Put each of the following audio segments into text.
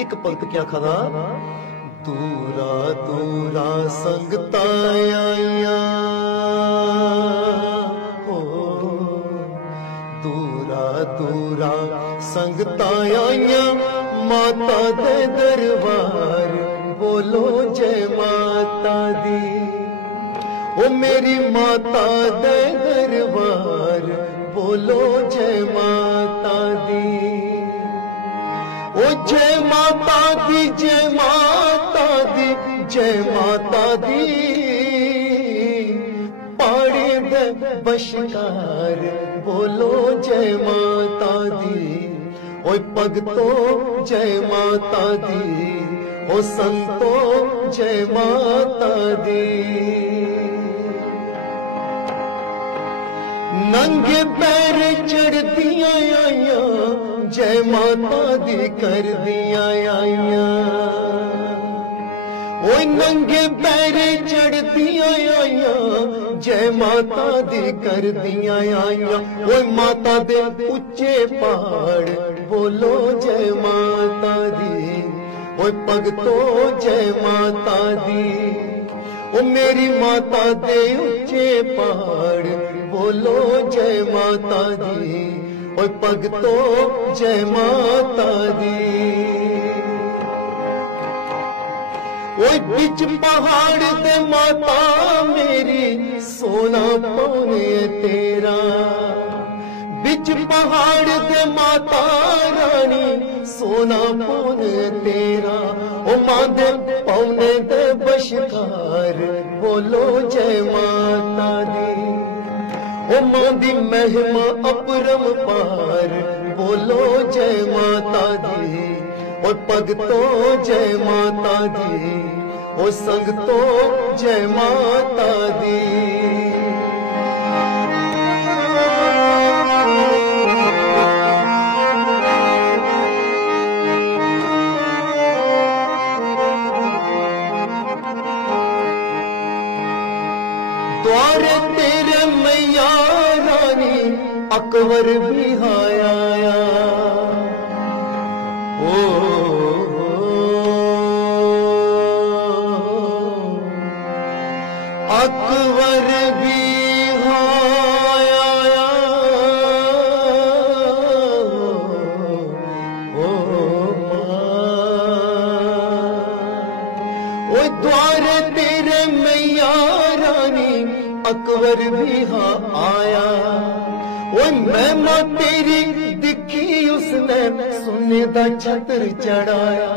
एक पंक्त क्या खादा दूरा दूरा संगता आईया हो दूरा दूरा संगता आईया माता दे दरबार बोलो जय माता दी ओ मेरी माता दे दरबार बोलो जय माता दी ओ जय माता दी जय माता दी जय माता दी पाड़े दे बशकार बोलो जय माता दी ओ भगतो जय माता दी ओ संतो जय माता दी नंगे पैर चढ़ दिया आइया जय माता दी कर दिया आइया ओ नंगे पैर चढ़ दिया आइया जय माता दी कर दिया आइया ओ माता दे उच्चे पहाड़ बोलो जय माता दी ओ भगतो जय माता दी ओ मेरी माता दे उच्चे पहाड़ बोलो जय माता दी ओ भगतो जय माता दी ओ बिच पहाड़ दे माता मेरी सोना पौने तेरा बिच पहाड़ दे माता रानी सोना पौने तेरा ओ मां दे पौने दे बशकार बोलो जय माता दी ओ मां दी महिमा अपरम पार बोलो जय माता दी ओ भगतो जय माता दी ओ संगतो जय माता दी द्वारे तेरे मैया रानी अकबर भी आया ओ अकबर भी आया ओ द्वारे तेरे मैया रानी अकबर भी हाँ आया ओ मैं मां तेरी दिखी उसने सोने दा छत्र चढ़ाया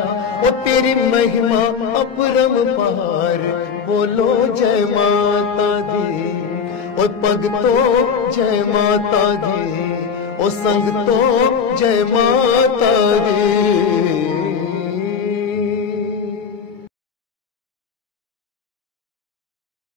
ओ तेरी महिमा अपरम पार बोलो जय माता दी ओ भगतो जय माता दी ओ संगतो जय माता दी